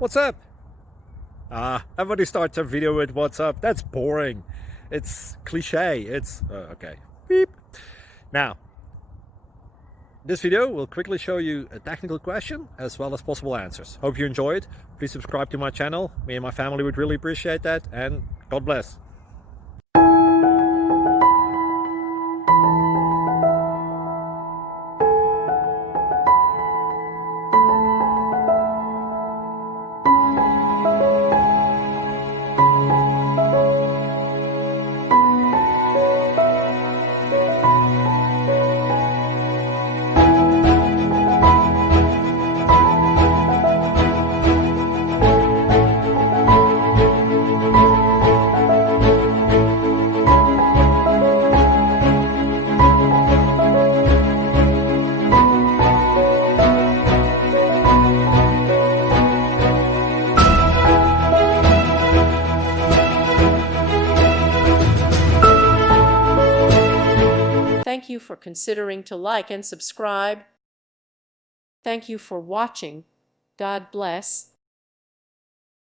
What's up? Everybody starts a video with what's up. That's boring. It's cliche. It's okay. Beep. Now, this video will quickly show you a technical question as well as possible answers. Hope you enjoy it. Please subscribe to my channel. Me and my family would really appreciate that, and God bless. Thank you for considering to like and subscribe. Thank you for watching. God bless.